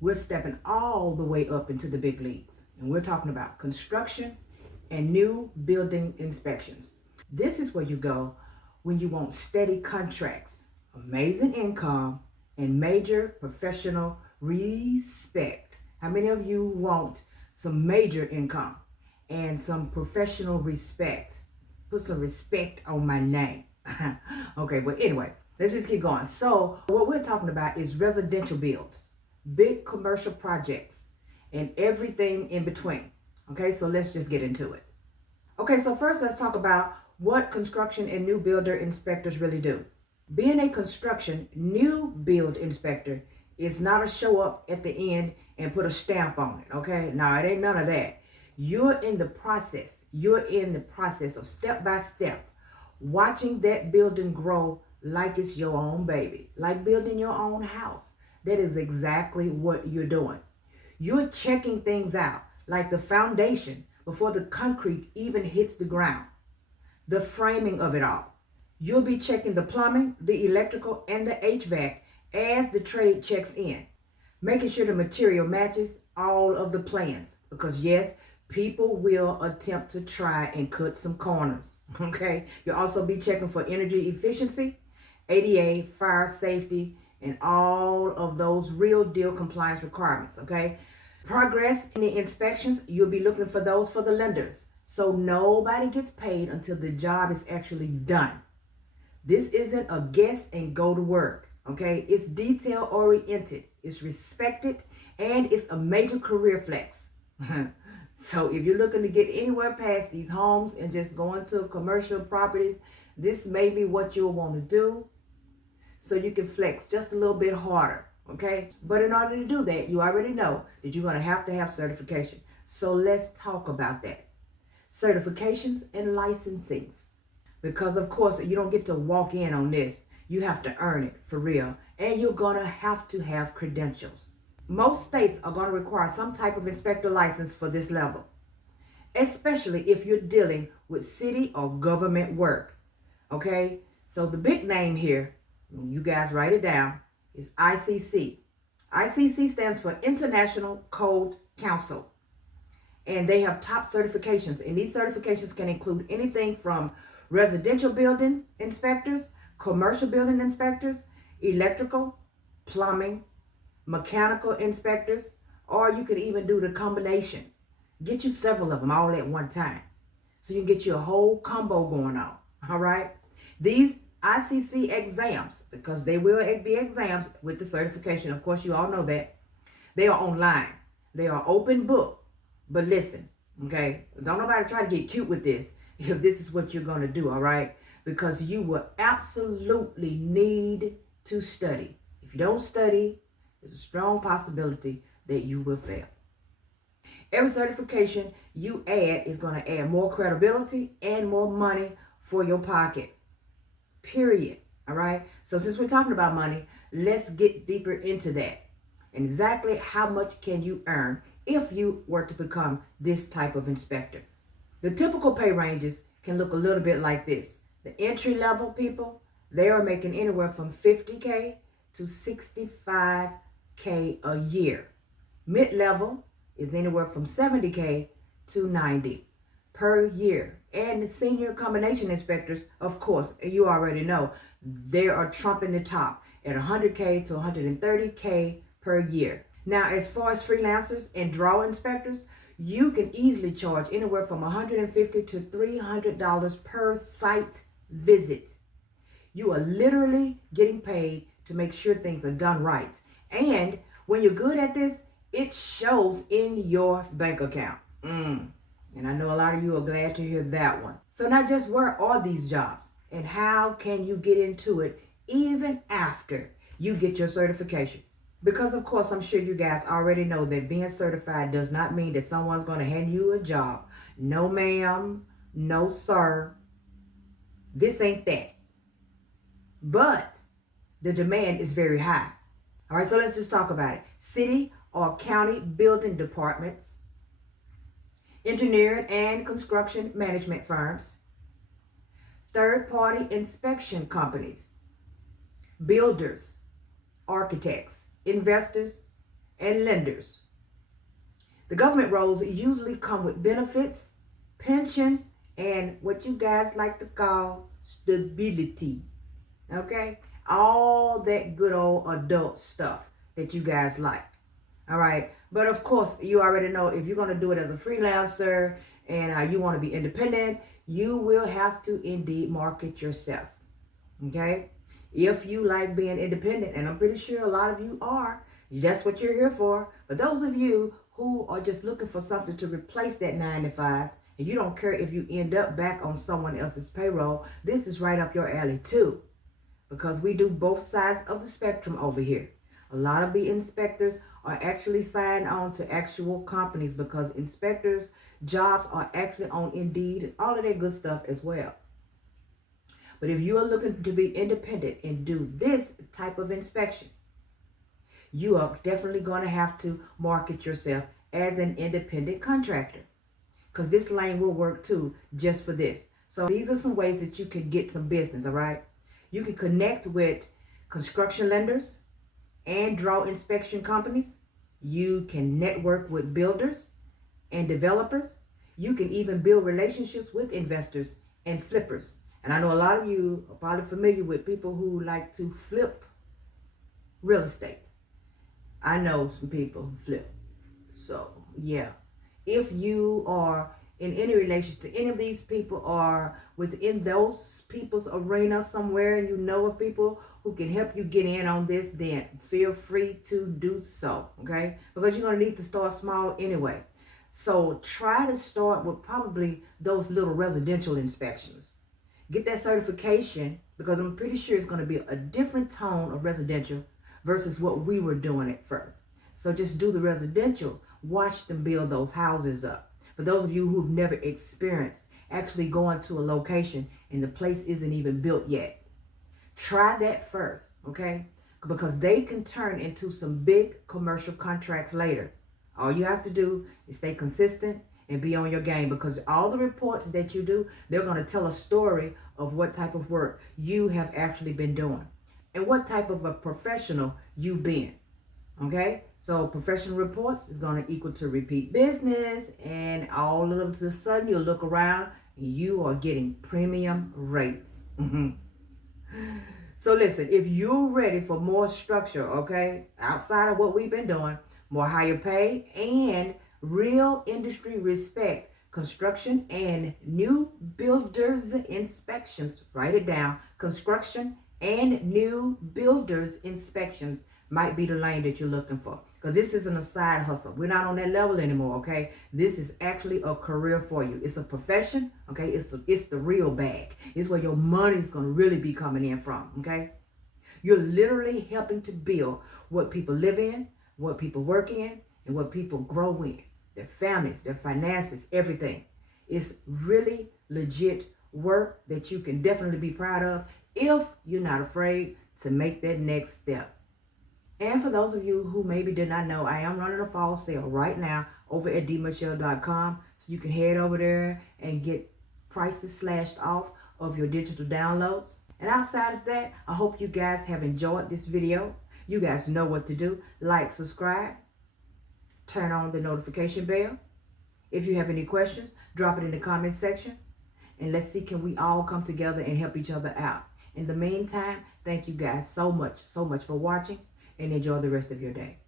We're stepping all the way up into the big leagues. And we're talking about construction and new building inspections. This is where you go when you want steady contracts, amazing income, and major professional respect. How many of you want some major income and some professional respect? Put some respect on my name. Okay, but anyway, let's just keep going. So, what we're talking about is residential builds, big commercial projects, and everything in between. Okay, so let's just get into it. Okay, so first let's talk about what construction and new builder inspectors really do. Being a construction new build inspector is not a show up at the end and put a stamp on it, okay? No, it ain't none of that. You're in the process. You're in the process of step by step, watching that building grow like it's your own baby, like building your own house. That is exactly what you're doing. You're checking things out, like the foundation before the concrete even hits the ground, the framing of it all. You'll be checking the plumbing, the electrical, and the HVAC as the trade checks in, making sure the material matches all of the plans. Because yes, people will attempt to try and cut some corners, okay? You'll also be checking for energy efficiency, ADA, fire safety, and all of those real deal compliance requirements, okay? Progress in the inspections, you'll be looking for those for the lenders. So nobody gets paid until the job is actually done. This isn't a guess and go to work, okay? It's detail oriented, it's respected, and it's a major career flex. So if you're looking to get anywhere past these homes and just going to commercial properties, this may be what you'll want to do so you can flex just a little bit harder, okay? But in order to do that, you already know that you're going to have certification. So let's talk about that. Certifications and licensings. Because of course, you don't get to walk in on this. You have to earn it for real. And you're going to have credentials. Most states are going to require some type of inspector license for this level, especially if you're dealing with city or government work, okay? So the big name here, you guys write it down, is ICC. ICC stands for International Code Council. And they have top certifications. And these certifications can include anything from residential building inspectors, commercial building inspectors, electrical, plumbing, mechanical inspectors, or you could even do the combination. Get you several of them all at one time, so you can get you a whole combo going on, all right? These ICC exams, because they will be exams with the certification, of course you all know that, they are online. They are open book. But listen, okay, don't nobody try to get cute with this if this is what you're going to do, all right? Because you will absolutely need to study. If you don't study, there's a strong possibility that you will fail. Every certification you add is going to add more credibility and more money for your pocket. Period. All right? So since we're talking about money, let's get deeper into that. And exactly how much can you earn if you were to become this type of inspector? The typical pay ranges can look a little bit like this. The entry level people, they are making anywhere from $50K to $65K a year. Mid-level is anywhere from $70K to $90K per year. And the senior combination inspectors, of course, you already know, they are trumping the top at $100K to $130K per year. Now, as far as freelancers and draw inspectors, you can easily charge anywhere from $150 to $300 per site visit. You are literally getting paid to make sure things are done right. And when you're good at this, it shows in your bank account. And I know a lot of you are glad to hear that one. So now just where are these jobs and how can you get into it even after you get your certification? Because of course, I'm sure you guys already know that being certified does not mean that someone's going to hand you a job. No ma'am, no sir. This ain't that. But the demand is very high. All right, so let's just talk about it. City or county building departments, engineering and construction management firms, third-party inspection companies, builders, architects, investors, and lenders. The government roles usually come with benefits, pensions, and what you guys like to call stability. Okay? All that good old adult stuff that you guys like. All right. But of course, you already know if you're going to do it as a freelancer and you want to be independent, you will have to indeed market yourself. Okay. If you like being independent, and I'm pretty sure a lot of you are, that's what you're here for. But those of you who are just looking for something to replace that 9 to 5, and you don't care if you end up back on someone else's payroll, this is right up your alley too. Because we do both sides of the spectrum over here. A lot of the inspectors are actually signed on to actual companies because inspectors' jobs are actually on Indeed and all of that good stuff as well. But if you are looking to be independent and do this type of inspection, you are definitely going to have to market yourself as an independent contractor, because this lane will work too just for this. So these are some ways that you can get some business, all right? You can connect with construction lenders and draw inspection companies. You can network with builders and developers. You can even build relationships with investors and flippers. And I know a lot of you are probably familiar with people who like to flip real estate. I know some people who flip. So, yeah. If you are in any relations to any of these people or within those people's arena somewhere, and you know of people who can help you get in on this, then feel free to do so, okay? Because you're going to need to start small anyway. So try to start with probably those little residential inspections. Get that certification, because I'm pretty sure it's going to be a different tone of residential versus what we were doing at first. So just do the residential. Watch them build those houses up. For those of you who've never experienced actually going to a location and the place isn't even built yet, try that first, okay? Because they can turn into some big commercial contracts later. All you have to do is stay consistent and be on your game, because all the reports that you do, they're going to tell a story of what type of work you have actually been doing and what type of a professional you've been. Okay, so professional reports is going to equal to repeat business, and all of a sudden you'll look around and you are getting premium rates. So listen, if you're ready for more structure, okay, outside of what we've been doing, more higher pay and real industry respect, construction and new builders inspections, write it down, construction and new builders inspections might be the lane that you're looking for, because this isn't a side hustle. We're not on that level anymore, okay? This is actually a career for you. It's a profession, okay? It's the real bag. It's where your money's going to really be coming in from, okay? You're literally helping to build what people live in, what people work in, and what people grow in. Their families, their finances, everything. It's really legit work that you can definitely be proud of if you're not afraid to make that next step. And for those of you who maybe did not know, I am running a fall sale right now over at dmichelle.com. So you can head over there and get prices slashed off of your digital downloads. And outside of that, I hope you guys have enjoyed this video. You guys know what to do. Like, subscribe, turn on the notification bell. If you have any questions, drop it in the comment section. And let's see, can we all come together and help each other out? In the meantime, thank you guys so much for watching, and enjoy the rest of your day.